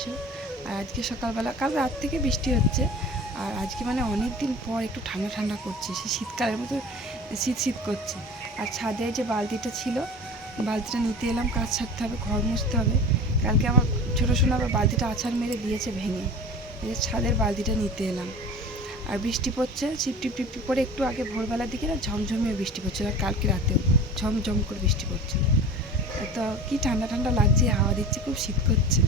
খুব আর আজকে সকালবেলা, কাল রাত থেকে বৃষ্টি হচ্ছে। আর আজকে মানে অনেক দিন পর একটু ঠান্ডা ঠান্ডা করছে। সে শীতকালের মতো শীত শীত করছে। আর ছাদে যে বালতিটা ছিল, বালতিটা নিতে এলাম, কাজ ছাড়তে হবে, ঘর মুছতে হবে। কালকে আমার ছোটো সোনা আবার বালতিটা আছাড় মেরে দিয়েছে ভেঙে। এই ছাদের বালতিটা নিতে এলাম। আর বৃষ্টি পড়ছে, ছিপ টিপ টিপ করে একটু আগে ভোরবেলার দিকে না ঝমঝমিয়ে বৃষ্টি পড়ছিল আর কালকে রাতেও ঝমঝম করে বৃষ্টি পড়ছিল তো কি ঠান্ডা ঠান্ডা লাগছে, হাওয়া দিচ্ছে, খুব শীত করছে।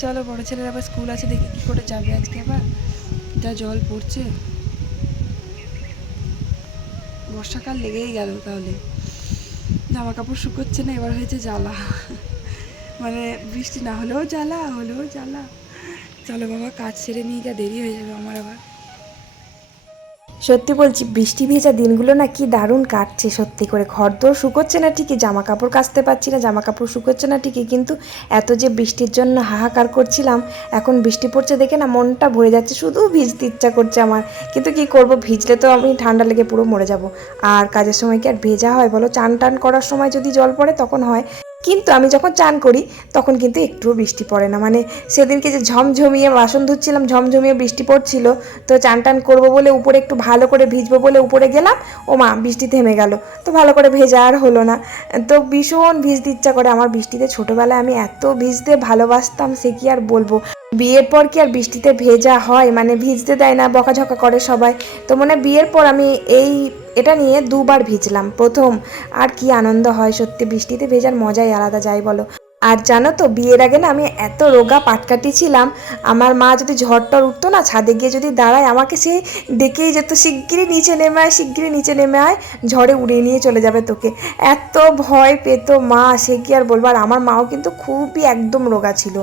চলো, বড় ছেলের আবার স্কুল আছে, দেখি কী করে যাবে আজকে আবার। যা জল পড়ছে। বর্ষাকাল লেগেই গেল তাহলে। জামা কাপড় শুকোচ্ছে না, এবার হয়েছে জ্বালা। মানে বৃষ্টি না হলেও জ্বালা হলেও জ্বালা। চলো বাবা, কাজ সেরে নিয়ে যা দেরি হয়ে যাবে আমার আবার। সত্যি বলছি, বৃষ্টি ভেজা দিনগুলো না কি দারুণ কাটছে সত্যি করে। ঘর তো শুকোচ্ছে না ঠিকই জামা কাপড় কাচতে পারছি না জামা কাপড় শুকোচ্ছে না ঠিকই, কিন্তু এত যে বৃষ্টির জন্য হাহাকার করছিলাম, এখন বৃষ্টি পড়ছে দেখে না মনটা ভরে যাচ্ছে, শুধু ভিজতে ইচ্ছা করছে আমার। কিন্তু কি করব, ভিজলে তো আমি ঠান্ডা লেগে পুরো মরে যাব। আর কাজের সময় কি আর ভেজা হয় বলো? চান টান করার সময় যদি জল পড়ে তখন হয়। কিন্তু আমি যখন চান করি, তখন কিন্তু একটুও বৃষ্টি পড়ে না। মানে সেদিনকে যে ঝমঝমিয়ে বাসন ধুচ্ছিলাম, ঝমঝমিয়ে বৃষ্টি পড়ছিল, তো চান টান করব বলে উপরে একটু ভালো করে ভিজবো বলে উপরে গেলাম, ও মা, বৃষ্টি থেমে গেল। তো ভালো করে ভেজা আর হলো না। তো ভীষণ ভিজতে ইচ্ছা করে আমার বৃষ্টিতে। ছোটোবেলায় আমি এত ভিজতে ভালোবাসতাম, সে কি আর বলব? বিয়ের পর কি আর বৃষ্টিতে ভেজা হয়? মানে ভিজতে দেয় না, বকাঝকা করে সবাই। তো মনে বিয়ের পর আমি এই এটা নিয়ে দুবার ভিজলাম। প্রথম, আর কি আনন্দ হয় সত্যি, বৃষ্টিতে ভেজার মজাই আলাদা, যাই বলো। আর জানো তো, বিয়ের আগে না আমি এত রোগা পাটকাটি ছিলাম, আমার মা যদি ঝড়টর উঠতো না, ছাদে গিয়ে যদি দাঁড়ায়, আমাকে সে ডেকেই যেত, শিগগিরই নিচে নেমে আয়, শিগগিরই নিচে নেমে আয়, ঝড়ে উড়িয়ে নিয়ে চলে যাবে তোকে। এত ভয় পেতো মা, সে কি আর বলব? আর আমার মাও কিন্তু খুবই একদম রোগা ছিল।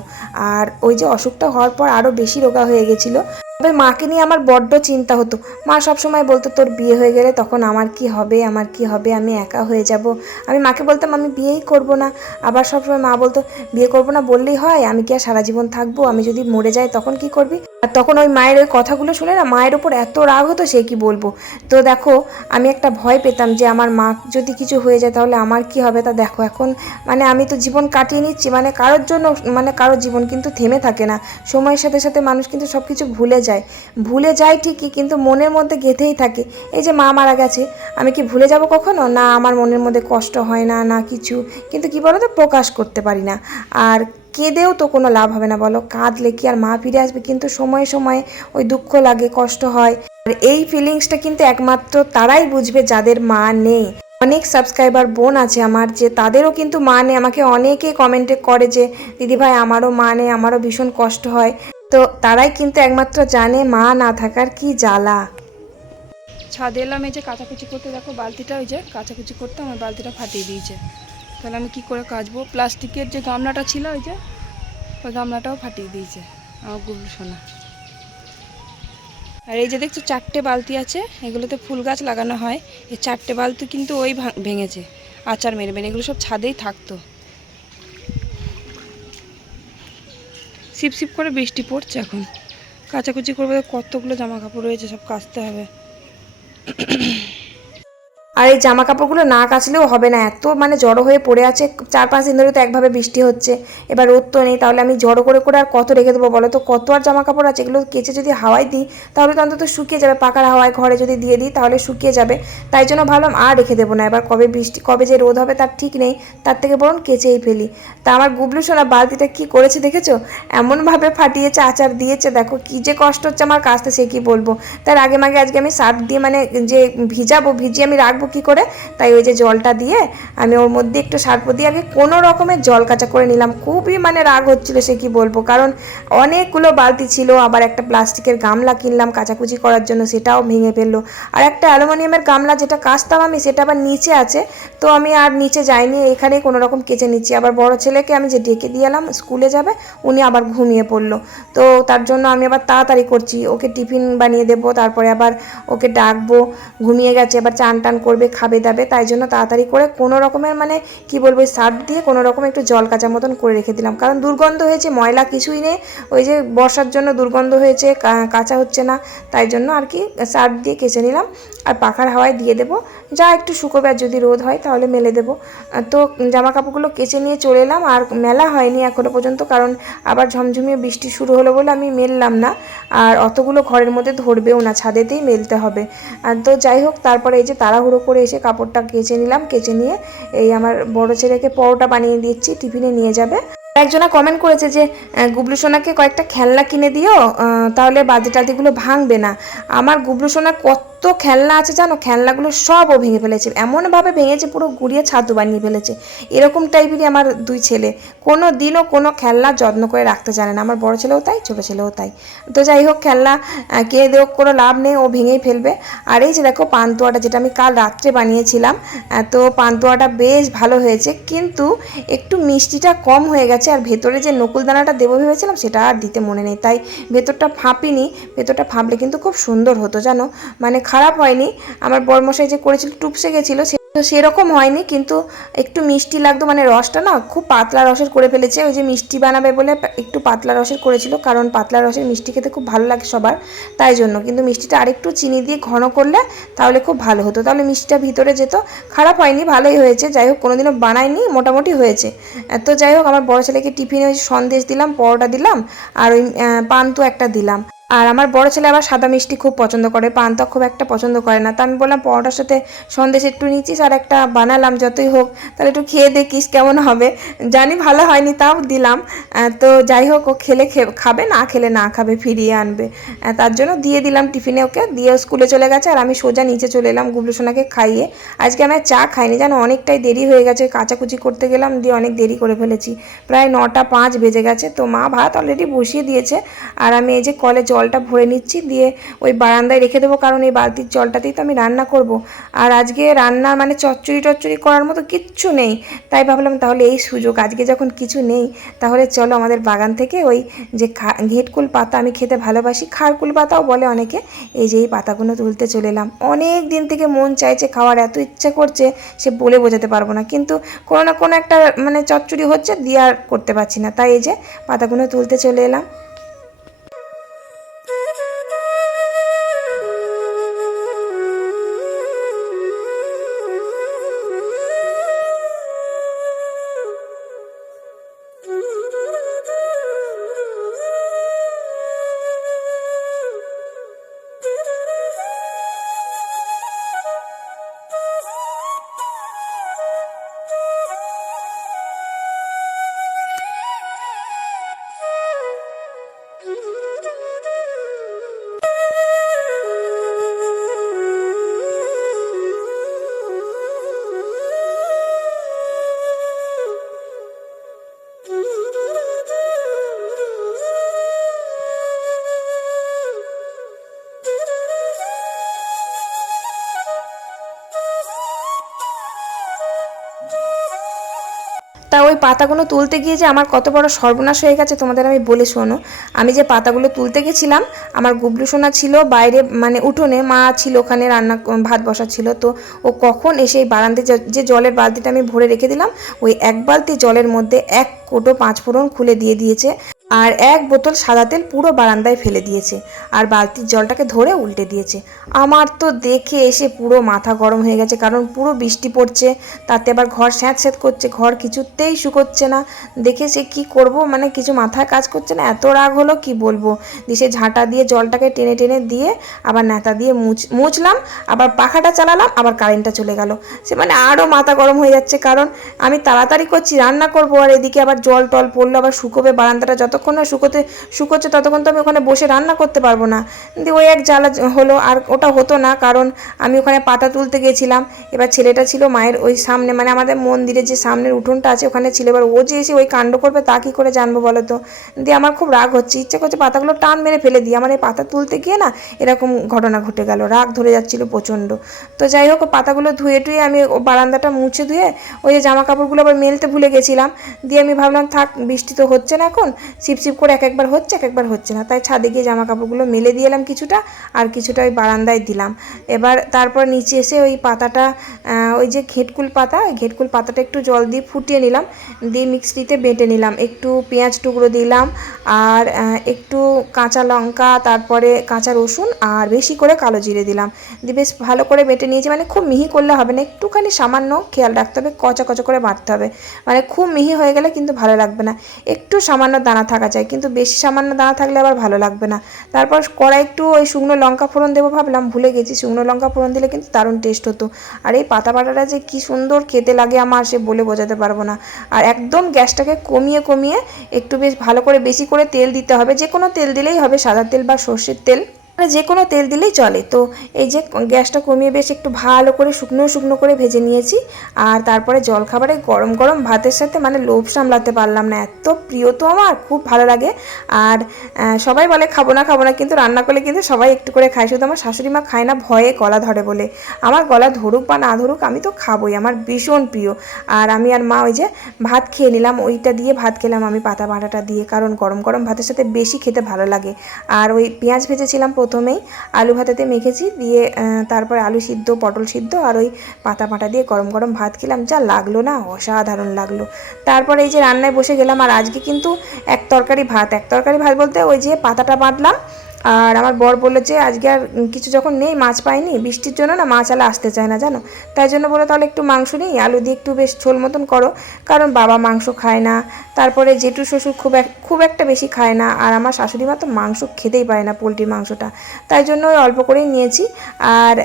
আর ওই যে অসুখটা হওয়ার পর আরও বেশি রোগা হয়ে গেছিল। তবে মাকে নিয়ে আমার বড্ড চিন্তা হতো। মা সবসময় বলতো, তোর বিয়ে হয়ে গেলে তখন আমার কি হবে, আমার কি হবে, আমি একা হয়ে যাব। আমি মাকে বলতাম, আমি বিয়েই করব না। আবার সবসময় মা বলতো, বিয়ে করব না বললেই হয়, আমি কি আর সারা জীবন থাকব? আমি যদি মরে যাই তখন কি করবি? আর তখন ওই মায়ের ওই কথাগুলো শুনে না মায়ের ওপর এত রাগ হতো, সে কি বলব? তো দেখো, আমি একটা ভয় পেতাম যে আমার মা যদি কিছু হয়ে যায় তাহলে আমার কি হবে তা দেখো। এখন মানে আমি তো জীবন কাটিয়ে নিচ্ছি মানে কারোর জন্য মানে কারোর জীবন কিন্তু থেমে থাকে না। সময়ের সাথে সাথে মানুষ কিন্তু সব কিছু ভুলে যায়। ভুলে যায় ঠিকই, কিন্তু মনের মধ্যে গেঁথেই থাকে। এই যে মা মারা গেছে, আমি কি ভুলে যাব কখনো? না, আমার মনের মধ্যে কষ্ট হয় না না কিছু। কিন্তু কি বলো তো প্রকাশ করতে পারি না। আর কেঁদেও তো কোনো লাভ হবে না, বলো। কাঁদলে কি আর মা ফিরে আসবে? কিন্তু সময়ে সময়ে ওই দুঃখ লাগে, কষ্ট হয়। আর এই ফিলিংসটা কিন্তু একমাত্র তারাই বুঝবে যাদের মা নেই। অনেক সাবস্ক্রাইবার বোন আছে আমার, যে তাদেরও কিন্তু মা নেই। আমাকে অনেকে কমেন্টে করে যে, দিদিভাই, আমারও মা নেই, আমারও ভীষণ কষ্ট হয়। তো তারাই কিন্তু একমাত্র জানে মা না থাকার কি জ্বালা। ছাদে এলাম, এই যে কাচাকুচি করতে, দেখো বালতিটা, ওই যে কাচাকুচি করতে আমার বালতিটা ফাটিয়ে দিয়েছে। তাহলে আমি কি করে কাচবো? প্লাস্টিকের যে গামলাটা ছিল, ওই যে, ওই গামলাটাও ফাটিয়ে দিয়েছে আমার গুবলু সোনা। আর এই যে দেখছ, চারটে বালতি আছে, এগুলোতে ফুল গাছ লাগানো হয়। এই চারটে বালতি কিন্তু ওই ভাঙ- ভেঙেছে, আচার মেরে মেরে এগুলো সব ছাদেই থাকতো। সিপ করে বৃষ্টি পড়ছে এখন। কাচাকুচি করব কতগুলো জামা কাপড় রয়েছে সব কাচতে হবে। আর এই জামা কাপড়গুলো না কাচলেও হবে না। এত মানে জড়ো হয়ে পড়ে আছে, চার পাঁচ দিন ধরে তো একভাবে বৃষ্টি হচ্ছে। এবার রোদ তো নেই, তাহলে আমি জড়ো করে করে আর কত রেখে দেবো বলো তো? কত আর জামা কাপড় আছে? এগুলো কেচে যদি হাওয়ায় দিই, তাহলে তো অন্তত শুকিয়ে যাবে। পাকার হাওয়ায় ঘরে যদি দিয়ে দিই, তাহলে শুকিয়ে যাবে। তাই জন্য ভাবলাম আর রেখে দেবো না। এবার কবে বৃষ্টি, কবে যে রোদ হবে তার ঠিক নেই। তার থেকে বরং কেচেই ফেলি। তা আমার গুবলু সোনা বালতিটা কি করেছে দেখেছ? এমনভাবে ফাটিয়েছে, আচার দিয়েছে, দেখো কি যে কষ্ট হচ্ছে আমার কাছতে সে কি বলব? তার আগে মাগে আজকে আমি সার্ফ দিয়ে মানে যে ভিজাবো, ভিজিয়ে আমি রাখব কি করে? তাই ওই যে জলটা দিয়ে আমি ওর মধ্যে একটু সার্ফ দিয়ে আগে কোনো রকমের জল কাঁচা করে নিলাম। খুবই মানে রাগ হচ্ছিল সে কি বলব? কারণ অনেকগুলো বালতি ছিল, আবার একটা প্লাস্টিকের গামলা কিনলাম কাচাকুচি করার জন্য, সেটাও ভেঙে ফেলল। আর একটা অ্যালুমিনিয়ামের গামলা যেটা কাচতাম আমি, সেটা আবার নিচে আছে। তো আমি আর নিচে যাইনি, এখানেই কোনো রকম কেচে নিচ্ছি। আবার বড় ছেলেকে আমি যে ডেকে দিয়ে এলাম, স্কুলে যাবে, উনি আবার ঘুমিয়ে পড়ল। তো তার জন্য আমি আবার তাড়াতাড়ি করছি। ওকে টিফিন বানিয়ে দেবো, তারপরে আবার ওকে ডাকবো, ঘুমিয়ে গেছে এবার চান টান করবে করবে, খাবে, দাবে, তাই জন্য তাড়াতাড়ি করে কোনো রকমের মানে কি বলব সার্ফ দিয়ে কোনো রকম একটু জল কাচার মতন করে রেখে দিলাম। কারণ দুর্গন্ধ হয়েছে, ময়লা কিছুই নেই, ওই যে বর্ষার জন্য দুর্গন্ধ হয়েছে কাঁচা হচ্ছে না, তাই জন্য আর কি সার্ফ দিয়ে কেচে নিলাম। আর পাখার হাওয়ায় দিয়ে দেবো, যা একটু শুকোবে আর যদি রোদ হয় তাহলে মেলে দেবো। তো জামা কাপড়গুলো কেচে নিয়ে চলে এলাম, আর মেলা হয়নি এখনও পর্যন্ত, কারণ আবার ঝমঝমিয়ে বৃষ্টি শুরু হলো বলে আমি মেললাম না। আর অতগুলো ঘরের মধ্যে ধরবেও না, ছাদেতেই মেলতে হবে। আর তো যাই হোক, তারপরে এই যে তাড়াহুড়ো করে এসে কাপড়টা কেচে নিলাম। কেচে নিয়ে এই আমার বড় ছেলেকে পরোটা বানিয়ে দিচ্ছি, টিফিনে নিয়ে যাবে। একজনা কমেন্ট করেছে যে গুবলু সোনাকে কয়েকটা খেলনা কিনে দিও তাহলে বাজি টাদিগুলো ভাঙবে না। আমার গুবলু সোনা কত খেলনা আছে জানো? খেলনাগুলো সব ও ভেঙে ফেলেছে। এমনভাবে ভেঙেছে, পুরো গুড়িয়ে ছাতু বানিয়ে ফেলেছে। এরকম টাইপেরই আমার দুই ছেলে। কোনো দিনও কোনো খেলনা যত্ন করে রাখতে জানে না। আমার বড় ছেলেও তাই, ছোটো ছেলেও তাই। তো যাই হোক, খেলনা কে দেওক কোনো লাভ নেই, ও ভেঙেই ফেলবে। আর এই যে দেখো, পান্তুয়াটা যেটা আমি কাল রাত্রে বানিয়েছিলাম তো পান্তুয়াটা বেশ ভালো হয়েছে। কিন্তু একটু মিষ্টিটা কম হয়ে গেছে আর ভেতরে যে নকুলদানাটা দেবো ভেবেছিলাম, সেটা আর দিতে মনে নেই। তাই ভেতরটা ফাঁপিনি। ভেতরটা ফাঁপলে কিন্তু খুব সুন্দর হতো, জানো? মানে খারাপ হয়নি। আমার বরমশাই যে করেছিল টুপসে গেছিল তো সেরকম হয়নি কিন্তু একটু মিষ্টি লাগতো মানে রসটা না খুব পাতলা রসের করে ফেলেছে। ওই যে মিষ্টি বানাবে বলে একটু পাতলা রসের করেছিল কারণ পাতলা রসের মিষ্টি খেতে খুব ভালো লাগে সবার তাই জন্য। কিন্তু মিষ্টিটা আরেকটু চিনি দিয়ে ঘন করলে তাহলে খুব ভালো হতো। তাহলে মিষ্টিটা ভিতরে যেত খারাপ হয়নি ভালোই হয়েছে যাই হোক কোনোদিনও বানায়নি মোটামুটি হয়েছে। তো যাই হোক আমার বড় ছেলেকে টিফিনে সন্দেশ দিলাম পরোটা দিলাম আর ওই আহ, পান্তুয়া একটা দিলাম। আর আমার বড় ছেলে আবার সাদা মিষ্টি খুব পছন্দ করে, পান্তা খুব একটা পছন্দ করে না। তা আমি বললাম, পরোটার সাথে সন্দেশ একটু নিচ্ছিস আর একটা বানালাম যতই হোক, তাহলে একটু খেয়ে দেখিস কেমন হবে। জানি ভালো হয়নি, তাও দিলাম। তো যাই হোক, ও খেলে খাবে, না খেলে না খাবে, ফিরিয়ে আনবে। তার জন্য দিয়ে দিলাম টিফিনে ওকে, দিয়ে স্কুলে চলে গেছে আর আমি সোজা নিচে চলে এলাম গুবলু সোনাকে খাইয়ে। আজকে আমি চা খাইনি, জানো, অনেকটাই দেরি হয়ে গেছে কাচাকুচি করতে গেলাম, দিয়ে অনেক দেরি করে ফেলেছি। প্রায় নটা পাঁচ বেজে গেছে, তো মা ভাত অলরেডি বসিয়ে দিয়েছে। আর আমি এই যে কলে জলটা ভরে নিচ্ছি, দিয়ে ওই বারান্দায় রেখে দেবো, কারণ এই বালতির জলটাতেই তো আমি রান্না করব। আর আজকে রান্না মানে চচ্চড়ি টচ্চড়ি করার মতো কিচ্ছু নেই, তাই ভাবলাম তাহলে এই সুযোগ, আজকে যখন কিছু নেই, তাহলে চলো আমাদের বাগান থেকে ওই যে ঘেটকুল পাতা আমি খেতে ভালোবাসি, খারকুল পাতাও বলে অনেকে, এই যে এই পাতাগুলো তুলতে চলে এলাম। অনেক দিন থেকে মন চাইছে, খাওয়ার এত ইচ্ছা করছে, সে বলে বোঝাতে পারব না, কিন্তু কোনো না কোনো একটা মানে চচ্চড়ি হচ্ছে, দিয়ে আর করতে পারছি না, তাই এই যে পাতাগুলো তুলতে চলে এলাম। পাতাগুলো তুলতে গিয়ে যে আমার কত বড় সর্বনাশ হয়ে গেছে তোমাদের আমি বলে শোনো। আমি যে পাতাগুলো তুলতে গেছিলাম, আমার গুবলু সোনা ছিল, বাইরে মানে উঠোনে মা ছিল, ওখানে রান্না ভাত বসা ছিল। তো ও কখন এসে এই বারান্দে যে- জলের বালতিটা আমি ভরে রেখে দিলাম, ওই এক বালতি জলের মধ্যে এক কোটো পাঁচ ফোড়ন খুলে দিয়ে দিয়েছে। আর এক বোতল সাদা তেল পুরো বারান্দায় ফেলে দিয়েছে আর বালতির জলটাকে ধরে উল্টে দিয়েছে। আমার তো দেখে এসে পুরো মাথা গরম হয়ে গেছে, কারণ পুরো বৃষ্টি পড়ছে, তাতে আবার ঘর স্যাঁত স্যাঁত করছে, ঘর কিছুতেই শুকোচ্ছে না। দেখে সে কী করব? মানে কিছু মাথায় কাজ করছে না? এত রাগ হলো, কি বলব? দিয়ে সে ঝাঁটা দিয়ে জলটাকে টেনে টেনে দিয়ে আবার নেতা দিয়ে মুছ, মুছলাম, আবার পাখাটা চালালাম, আবার কারেন্টটা চলে গেল। সে মানে আরও মাথা গরম হয়ে যাচ্ছে, কারণ আমি তাড়াতাড়ি করছি, রান্না করব, আর এদিকে আবার জল টল পড়ল, আবার শুকোবে বারান্দাটা যতক্ষণ না শুকোতে, শুকোচ্ছে ততক্ষণ তো আমি ওখানে বসে রান্না করতে পারব না। দিয়ে ওই এক জ্বালা হলো আর ওটা হতো না কারণ আমি ওখানে পাতা তুলতে গেছিলাম। এবার ছেলেটা ছিল মায়ের ওই সামনে মানে আমাদের মন্দিরের যে সামনের উঠোনটা আছে ওখানে ছিল। এবার ও যে এসে ওই কাণ্ড করবে তা কী করে জানব বলো তো? দিয়ে আমার খুব রাগ হচ্ছে, ইচ্ছে করছে পাতাগুলো টান মেরে ফেলে দিই। আমার এই পাতা তুলতে গিয়ে না এরকম ঘটনা ঘটে গেল, রাগ ধরে যাচ্ছিল প্রচণ্ড। তো যাই হোক, পাতাগুলো ধুয়ে টুয়ে আমি বারান্দাটা মুছে ধুয়ে ওই যে জামা কাপড়গুলো আবার মেলতে ভুলে গেছিলাম। দিয়ে আমি ভাবলাম, থাক, বৃষ্টি তো হচ্ছে না এখন সিপ করে এক একবার হচ্ছে এক একবার হচ্ছে না। তাই ছাদে গিয়ে জামা কাপড়গুলো মেলে দিয়ে এলাম কিছুটা আর কিছুটা ওই বারান্দায় দিলাম। এবার তারপর নিচে এসে ওই পাতাটা ওই যে ঘেটকুল পাতা ঘেটকুল পাতাটা একটু জল দিয়ে ফুটিয়ে নিলাম, দিয়ে মিক্সিতে বেটে নিলাম। একটু পেঁয়াজ টুকরো দিলাম, আর একটু কাঁচা লঙ্কা, তারপরে কাঁচা রসুন, আর বেশি করে কালো জিরে দিলাম। দিয়ে বেশ ভালো করে বেটে নিয়েছি মানে খুব মিহি করলে হবে না, একটুখানি সামান্য খেয়াল রাখতে হবে, কচা কচা করে বাঁধতে হবে। মানে খুব মিহি হয়ে গেলে কিন্তু ভালো লাগবে না। একটু সামান্য দানা থাকা চাই কিন্তু বেশি সামান্য দানা থাকলে আবার ভালো লাগবে না। তারপর কড়াই একটু ওই শুকনো লঙ্কা ফোড়ন দেবো ভাবলাম, ভুলে গেছি, শুকনো লঙ্কা ফোড়ন দিলে কিন্তু দারুণ টেস্ট হতো। আর এই পাতা বাটাটা যে কি সুন্দর খেতে লাগে আমার সে বলে বোঝাতে পারব না। আর একদম গ্যাসটাকে কমিয়ে কমিয়ে একটু বেশ ভালো করে বেশি করে তেল দিতে হবে। যে কোনো তেল দিলেই হবে, সাদা তেল বা সর্ষের তেল। মানে যে কোনো তেল দিলেই চলে। তো এই যে গ্যাসটা কমিয়ে বেশ একটু ভালো করে শুকনো শুকনো করে ভেজে নিয়েছি। আর তারপরে জলখাবারে গরম গরম ভাতের সাথে মানে লোভ সামলাতে পারলাম না। এত প্রিয় তো আমার, খুব ভালো লাগে। আর সবাই বলে খাব না খাব না, কিন্তু রান্না করলে কিন্তু সবাই একটু করে খায়। শুধু আমার শাশুড়ি মা খায় না, ভয়ে গলা ধরে বলে, আমার গলা ধরুক বা না ধরুক, আমি তো খাবোই, আমার ভীষণ প্রিয়। আর আমি আর মা ওই যে ভাত খেয়ে নিলাম, ওইটা দিয়ে ভাত খেলাম আমি পাতা বাটাটা দিয়ে, কারণ গরম গরম ভাতের সাথে বেশি খেতে ভালো লাগে। আর ওই পেঁয়াজ ভেজেছিলাম প্রথমেই আলু ভাতাতে মেখেছি, দিয়ে তারপর আলু সিদ্ধ, পটল সিদ্ধ আর ওই পাতা পাটা দিয়ে গরম গরম ভাত খেলাম। যা লাগল না, অসাধারণ লাগল। তারপরে এই যে রান্নায় বসে গেলাম, আর আজকে কিন্তু এক তরকারি ভাত। এক তরকারি ভাত বলতে ওই যে পাতাটা বাটলাম আর আমার বর বলল যে, আজকে আর কিছু যখন নেই, মাছ পাইনি, বৃষ্টির জন্য না মাছ আলা আসতে চায় না, জানো? তাই জন্য বলে তাহলে একটু মাংস নেই, আলু দিয়ে একটু বেশ ঝোল মতন করো। কারণ বাবা মাংস খায় না। তারপরে জেঠু শ্বশুর খুব এক, খুব একটা বেশি খায় না। আর আমার শাশুড়ি মা তো মাংস খেতেই পারে না পোলট্রির মাংসটা। তাই জন্য অল্প করেই নিয়েছি। আর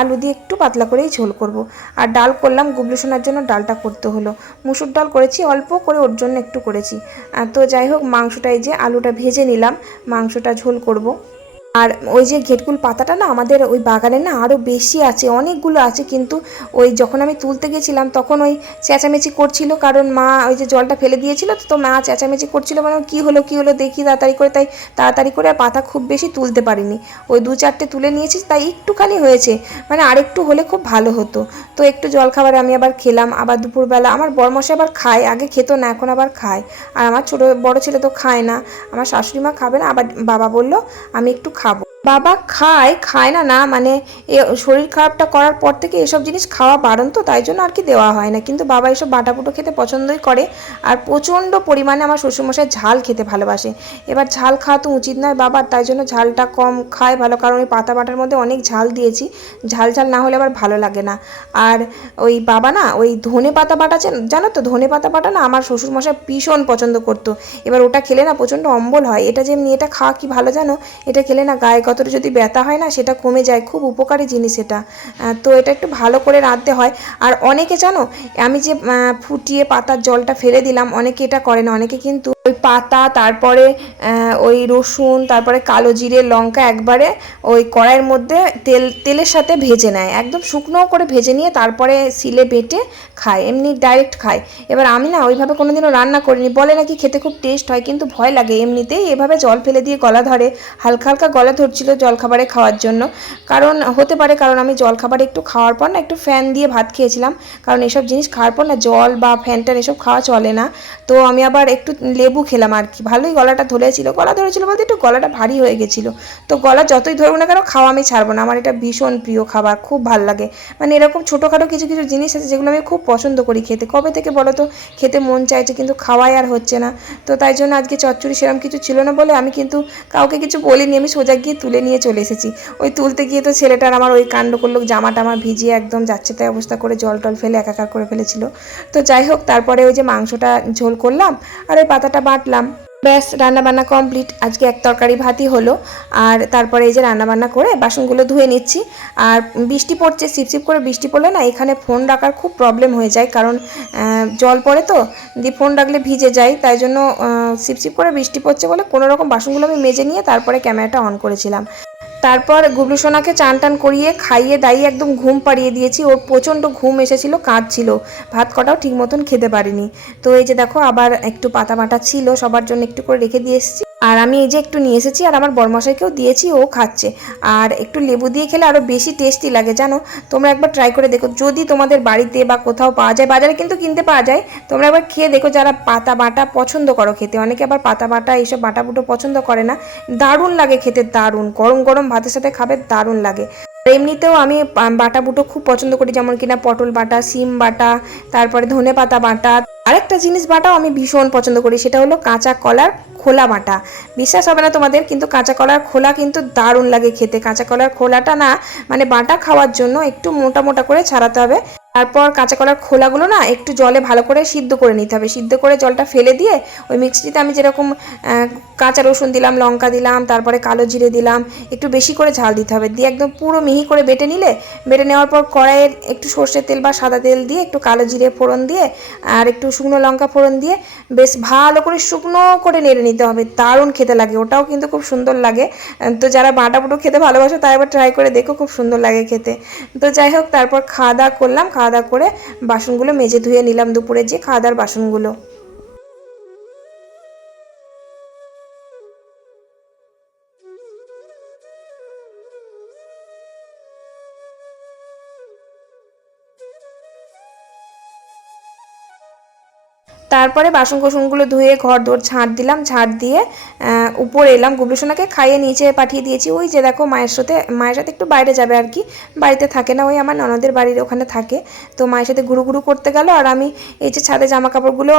আলু দিয়ে একটু পাতলা করেই ঝোল করব। আর ডাল করলাম, গুবলু সোনার জন্য ডালটা করতে হলো। মুসুর ডাল করেছি, অল্প করে ওর জন্য একটু করেছি। তো যাই হোক, মাংসটাই যে আলুটা ভেজে নিলাম, মাংসটা ঝোল করব। আর ওই যে ঘেটকুল পাতাটা না, আমাদের ওই বাগানে না আরও বেশি আছে, অনেকগুলো আছে, কিন্তু ওই যখন আমি তুলতে গেছিলাম তখন ওই চেঁচামেচি করছিল, কারণ মা ওই যে জলটা ফেলে দিয়েছিল, তো মা চেঁচামেচি করছিল মানে কী হলো কী হলো, দেখি তাড়াতাড়ি করে, তাই তাড়াতাড়ি করে আর পাতা খুব বেশি তুলতে পারিনি। ওই দু চারটে তুলে নিয়েছি, তাই একটুখানি হয়েছে মানে আরেকটু হলে খুব ভালো হতো। তো একটু জলখাবার আমি আবার খেলাম, আবার দুপুরবেলা, আমার বরমশাই আবার খায়, আগে খেতো না, এখন আবার খায়। আর আমার ছোটো, বড় ছেলে তো খায় না, আমার শাশুড়ি মা খাবে না, আবার বাবা বলল, আমি একটু খাব। বাবা খায় খায় না না মানে এ শরীর খারাপটা করার পর থেকে এসব জিনিস খাওয়া বারণ তো, তাই জন্য আর কি দেওয়া হয় না। কিন্তু বাবা এসব বাটাপুটো খেতে পছন্দই করে আর প্রচণ্ড পরিমাণে আমার শ্বশুরমশাই ঝাল খেতে ভালোবাসে। এবার ঝাল খাওয়া তো উচিত নয় বাবার, তাই জন্য ঝালটা কম খায় ভালো, কারণ ওই পাতা বাটার মধ্যে অনেক ঝাল দিয়েছি। ঝাল ঝাল না হলে আবার ভালো লাগে না। আর ওই বাবা না, ওই ধনে পাতা বাটা জানো তো ধনে পাতা বাটা না আমার শ্বশুরমশাই ভীষণ পছন্দ করতো। এবার ওটা খেলে না প্রচণ্ড অম্বল হয়। এটা যেমনি এটা খাওয়া কি ভালো জানো? এটা খেলে না গায়ে কতটা যদি ব্যথা হয় না, সেটা কমে যায়। খুব উপকারী জিনিস এটা। তো এটা একটু ভালো করে রাঁধতে হয়। আর অনেকে জানো, আমি যে ফুটিয়ে পাতার জলটা ফেলে দিলাম, অনেকে এটা করে না, অনেকে কিন্তু ওই পাতা, তারপরে ওই রসুন, তারপরে কালো জিরে, লঙ্কা একবারে ওই কড়াইয়ের মধ্যে তেল, তেলের সাথে ভেজে নেয়। একদম শুকনো করে ভেজে নিয়ে তারপরে সিলে বেটে খায়, এমনি ডাইরেক্ট খায়। এবার আমি না ওইভাবে কোনোদিনও রান্না করিনি। বলে নাকি খেতে খুব টেস্ট হয়, কিন্তু ভয় লাগে এমনিতেই। এভাবে জল ফেলে দিয়ে গলা ধরে। হালকা হালকা গলা ধরছিল জলখাবারে খাওয়ার জন্য। কারণ, হতে পারে কারণ আমি জলখাবারে একটু খাওয়ার পর না একটু ফ্যান দিয়ে ভাত খেয়েছিলাম। কারণ এসব জিনিস খাওয়ার পর না জল বা ফ্যান ট্যান এসব খাওয়া চলে না। তো আমি আবার একটু লেবু খেলাম আর কি। ভালোই গলাটা ধরেছিল। গলা ধরেছিল বলতে একটু গলাটা ভারী হয়ে গেছিল। তো গলা যতই ধরবো না কেন খাওয়া আমি ছাড়বো না। আমার এটা ভীষণ প্রিয় খাবার, খুব ভালো লাগে। মানে এরকম ছোটোখাটো কিছু কিছু জিনিস আছে যেগুলো আমি খুব পছন্দ করি খেতে। কবে থেকে বলো তো খেতে মন চাইছে কিন্তু খাওয়াই আর হচ্ছে না। তো তাই জন্য আজকে চচ্চড়ি সেরকম কিছু ছিল না বলে আমি কিন্তু কাউকে কিছু বলিনি। আমি সোজা গিয়ে তুলে নিয়ে চলে এসেছি। ওই তুলতে গিয়ে তো ছেলেটার আমার ওই কাণ্ড করল জামাটা আমার ভিজিয়ে একদম যাচ্ছে তাই অবস্থা করে জল টল ফেলে একাকার করে ফেলেছিল। তো যাই হোক, তারপরে ওই যে মাংসটা ঝোল করলাম আর ওই পাতাটা বাটলাম। ব্যাস, রান্নাবান্না কমপ্লিট আজকে এক তরকারি ভাতই হলো। আর তারপরে এই যে রান্নাবান্না করে বাসনগুলো ধুয়ে নিচ্ছি। আর বৃষ্টি পড়ছে সিপসিপ করে বৃষ্টি পড়লে না এখানে ফোন রাখার খুব প্রবলেম হয়ে যায়। কারণ জল পড়ে তো, দিয়ে ফোন রাখলে ভিজে যায়। তাই জন্য সিপসিপ করে বৃষ্টি পড়ছে বলে কোনো রকম বাসনগুলো আমি মেজে নিয়ে তারপরে ক্যামেরাটা অন করেছিলাম। তারপর গুবলু সোনাকে চান টান করিয়ে খাইয়ে দাইয়ে একদম ঘুম পাড়িয়ে দিয়েছি। ওর প্রচণ্ড ঘুম এসেছিল, কাঁদছিল। ভাত কটাও ঠিক মতন খেতে পারিনি। তো এই যে দেখো, আবার একটু পাতা বাটা ছিল, সবার জন্য একটু করে রেখে দিয়ে এসেছি। আর আমি এই যে একটু নিয়ে এসেছি, আর আমার বরমশাইকেও দিয়েছি, ও খাচ্ছে। আর একটু লেবু দিয়ে খেলে আরও বেশি টেস্টি লাগে, জানো? তোমরা একবার ট্রাই করে দেখো। যদি তোমাদের বাড়িতে বা কোথাও পাওয়া যায়, বাজারে কিন্তু কিনতে পাওয়া যায়, তোমরা একবার খেয়ে দেখো যারা পাতা বাটা পছন্দ করো খেতে। অনেকে আবার পাতা বাটা, এইসব বাটা বুটো পছন্দ করে না। দারুণ লাগে খেতে, দারুণ। গরম গরম ভাতের সাথে খাবে, দারুণ লাগে। এমনিতেও আমি বাটা বুটো খুব পছন্দ করি, যেমন কিনা পটল বাটা, সিম বাটা, তারপরে ধনে পাতা বাটা। আরেকটা জিনিস বাটাও আমি ভীষণ পছন্দ করি, সেটা হলো কাঁচা কলার খোলা বাটা বিশ্বাস হবে না তোমাদের, কিন্তু কাঁচা কলার খোলা কিন্তু দারুণ লাগে খেতে। কাঁচা কলার খোলাটা না মানে বাটা খাওয়ার জন্য একটু মোটা মোটা করে ছাড়াতে হবে। তারপর কাঁচা কলার খোলাগুলো না একটু জলে ভালো করে সিদ্ধ করে নিতে হবে। সিদ্ধ করে জলটা ফেলে দিয়ে ওই মিক্সিতে আমি যেরকম কাঁচা রসুন দিলাম, লঙ্কা দিলাম, তারপরে কালো জিরে দিলাম, একটু বেশি করে ঝাল দিতে হবে। দিয়ে একদম পুরো মিহি করে বেটে নিলে, বেটে নেওয়ার পর কড়াইয়ের একটু সর্ষের তেল বা সাদা তেল দিয়ে একটু কালো জিরে ফোড়ন দিয়ে আর একটু শুকনো লঙ্কা ফোড়ন দিয়ে বেশ ভালো করে শুকনো করে নেড়ে নিতে হবে। দারুণ খেতে লাগে, ওটাও কিন্তু খুব সুন্দর লাগে। তো যারা বাটা বুটো খেতে ভালোবাসো তাই একবার ট্রাই করে দেখো, খুব সুন্দর লাগে খেতে। তো যাই হোক, তারপর খাওয়া দাওয়া করলাম, খাওয়া দাওয়া করে বাসনগুলো মেজে ধুয়ে নিলাম দুপুরে যে খাওয়া দাওয়ার বাসনগুলো। তারপরে বাসন কোসনগুলো ধুয়ে ঘর দোর ঝাঁট দিলাম, ঝাঁট দিয়ে উপরে এলাম, গুবলুসোনাকে খাইয়ে নিচে পাঠিয়ে দিয়েছি। ওই যে দেখো মায়ের সাথে মায়ের সাথে একটু বাইরে যাবে আর কি, বাড়িতে থাকে না, ওই আমার ননদের বাড়ির ওখানে থাকে। তো মায়ের সাথে ঘুরু ঘুরু করতে গেল আর আমি এই যে ছাদে জামা কাপড়গুলো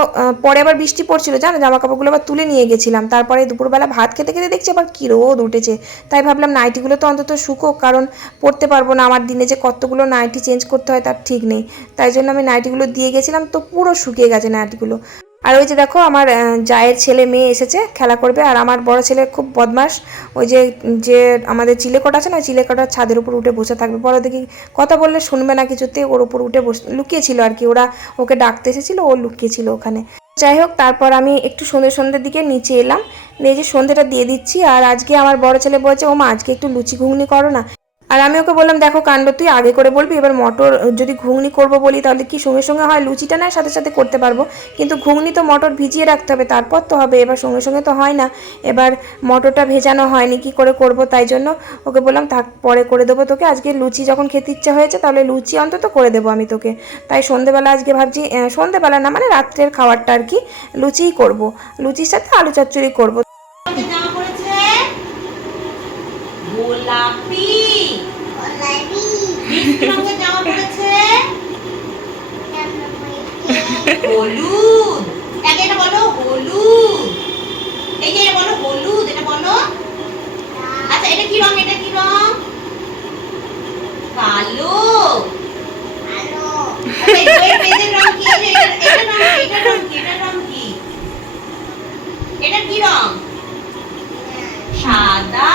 পরে আবার বৃষ্টি পড়ছিল, জানো? জামা কাপড়গুলো আবার তুলে নিয়ে গেছিলাম। তারপরে দুপুরবেলা ভাত খেতে খেতে দেখছি আবার কী রোদ উঠেছে। তাই ভাবলাম নাইটিগুলো তো অন্তত শুকোক, কারণ পরতে পারব না। আমার দিনে যে কতগুলো নাইটি চেঞ্জ করতে হয় তার ঠিক নেই। তাই জন্য আমি নাইটিগুলো দিয়ে গেছিলাম, তো পুরো শুকিয়ে গেছে নাইটিগুলো। আর ওই যে দেখো আমার জায়ের ছেলে মেয়ে এসেছে, খেলা করবে। আর আমার বড় ছেলে খুব বদমাস ওই যে যে আমাদের চিলেকট আছে না চিলেকটার ছাদের উপর উঠে বসে থাকবে। বড় দেখি কথা বললে শুনবে না কিছুতে ওর উপর উঠে বসে, লুকিয়েছিল আর কি। ওরা ওকে ডাকতে এসেছিল, ও লুকিয়েছিল ওখানে। যাই হোক, তারপর আমি একটু সন্ধ্যে, সন্ধ্যের দিকে নিচে এলাম। দিয়ে যে সন্ধ্যেটা দিয়ে দিচ্ছি। আর আজকে আমার বড় ছেলে বলছে ও মা আজকে একটু লুচি ঘুগনি করো না। আর আমি ওকে বললাম, দেখো কাণ্ড, তুই আগে করে বলবি, এবার মটর যদি ঘুগনি করব বলি, তাহলে কি সঙ্গে সঙ্গে হয়? লুচিটা না সাথে সাথে করতে পারব। কিন্তু ঘুগনি তো মটর ভিজিয়ে রাখতে হবে, তারপর তো হবে, এবার সঙ্গে সঙ্গে তো হয় না। এবার মটরটা ভেজানো হয়নি, কি করে করব? তাই জন্য ওকে বললাম, থাক, পরে করে দেবো তোকে। আজকে লুচি যখন খেতে ইচ্ছা হয়েছে, তাহলে লুচি অন্তত করে দেবো আমি তোকে। তাই সন্ধেবেলা আজকে ভাবছি সন্ধেবেলা না মানে রাত্রের খাবারটা আর কি, লুচিই করব। লুচির সাথে আলু চচ্চড়ি করব। গোলাপি মিষ্টি রঙের জামা পরেছে হলুদ আগে এটা বলো হলুদ এই যে এটা বলো হলুদ এটা বলো আচ্ছা এটা কি রং এটা কি রং কালো আচ্ছা এই বইয়ের পেজের রং কি এই যে এটা- এটা রং কি এটা রং কি এটা রং কি এটা কি রং সাদা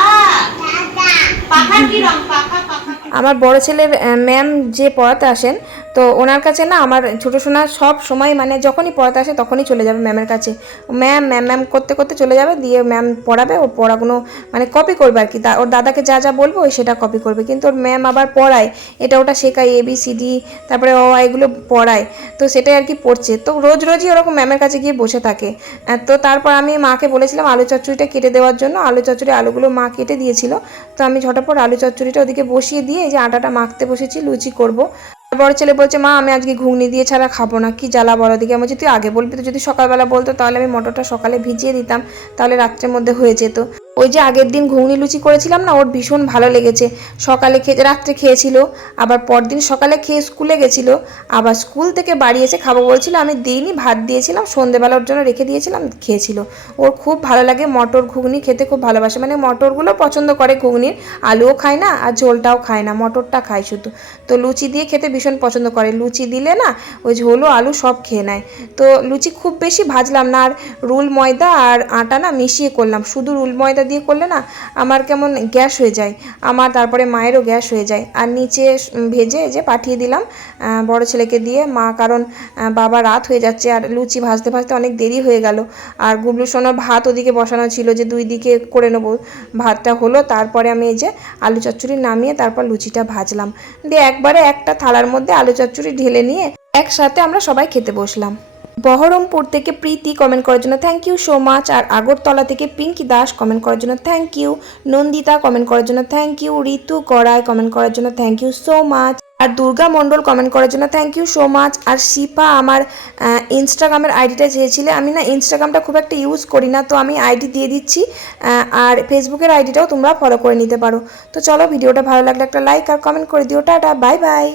পাখা কি রং পাখা পাখা কি আমার বড় ছেলে ম্যাম যে পড়াতে আসেন তো ওনার কাছে না আমার ছোটো সোনা সব সময় মানে যখনই পড়াতে আসে তখনই চলে যাবে ম্যামের কাছে। ম্যাম ম্যাম ম্যাম করতে করতে চলে যাবে, দিয়ে ম্যাম পড়াবে, ও পড়াগুলো মানে কপি করবে আর কি। ওর দাদাকে যা যা বলব ওই সেটা কপি করবে। কিন্তু ওর ম্যাম আবার পড়ায়, এটা ওটা শেখায় এ বি সি ডি তারপরে ও এগুলো পড়ায়। তো সেটাই আর কি পড়ছে। তো রোজ রোজই ওরকম ম্যামের কাছে গিয়ে বসে থাকে। তো তারপর আমি মাকে বলেছিলাম আলু চচ্চড়িটা কেটে দেওয়ার জন্য। আলু চচ্চড়ি আলুগুলো মা কেটে দিয়েছিল। তো আমি ঝটাপট আলু চচ্চড়িটা ওদিকে বসিয়ে দিয়ে যে আটাটা মাখতে বসেছি, লুচি করব। বড় ছেলে বলছে, মা, আমি আজকে ঘুগনি দিয়ে ছাড়া খাব না। কি জ্বালা বড় দিকে আমি তুই আগে বলবি তো, যদি সকালবেলা বলতো তাহলে আমি মটরটা সকালে ভিজিয়ে দিতাম, তাহলে রাত্রের মধ্যে হয়ে যেত। ওই যে আগের দিন ঘুগনি লুচি করেছিলাম না, ওর ভীষণ ভালো লেগেছে। সকালে খেয়ে রাত্রে খেয়েছিল, আবার পরদিন সকালে খেয়ে স্কুলে গেছিল, আবার স্কুল থেকে বাড়ি এসে খাব বলছিল, আমি দিইনি, ভাত দিয়েছিলাম, সন্ধেবেলার জন্য রেখে দিয়েছিলাম, খেয়েছিল। ওর খুব ভালো লাগে মটর ঘুগনি, খেতে খুব ভালোবাসে। মানে মটরগুলো পছন্দ করে ঘুগনির, আলুও খায় না, আর ঝোলটাও খায় না, মটরটা খায় শুধু। তো লুচি দিয়ে খেতে ভীষণ পছন্দ করে। লুচি দিলে না, ওই ঝোলও আলু সব খেয়ে নেয়। তো লুচি খুব বেশি ভাজলাম না, আর রুল ময়দা আর আটা না মিশিয়ে করলাম। শুধু রুল ময়দা দিয়ে করলে না আমার কেমন গ্যাস হয়ে যায়। আমার তারপরে মায়েরও গ্যাস হয়ে যায়। আর নিচে ভেজে যে পাঠিয়ে দিলাম বড় ছেলেকে দিয়ে, মা কারণ বাবা রাত হয়ে যাচ্ছে আর লুচি ভাজতে ভাজতে অনেক দেরি হয়ে গেল। আর গুবলু সোনার ভাত ওদিকে বসানো ছিল যে দুই দিকে করে নেব। ভাতটা হলো, তারপরে আমি এই যে আলু চচ্চড়ি নামিয়ে তারপর লুচিটা ভাজলাম। দিয়ে একবারে একটা থালার মধ্যে আলু চচ্চড়ি ঢেলে নিয়ে একসাথে আমরা সবাই খেতে বসলাম। বহরমপুর থেকে প্রীতি কমেন্ট করার জন্য থ্যাংক ইউ সো মাচ আর আগরতলা থেকে পিঙ্কি দাস কমেন্ট করার জন্য থ্যাংক ইউ নন্দিতা কমেন্ট করার জন্য thank you Ritu Garai comment করার জন্য থ্যাংক ইউ সো মাচ আর দুর্গা মণ্ডল কমেন্ট করার জন্য থ্যাংক ইউ সো মাচ আর শিপা আমার ইনস্টাগ্রামের আইডিটা চেয়েছিলে। আমি না ইনস্টাগ্রামটা খুব একটা ইউজ করি না, তো আমি আইডি দিয়ে দিচ্ছি। আর ফেসবুকের আইডিটাও তোমরা ফলো করে নিতে পারো। তো চলো ভিডিওটা ভালো লাগলে একটা লাইক আর কমেন্ট করে দিও। টাটা বাই বাই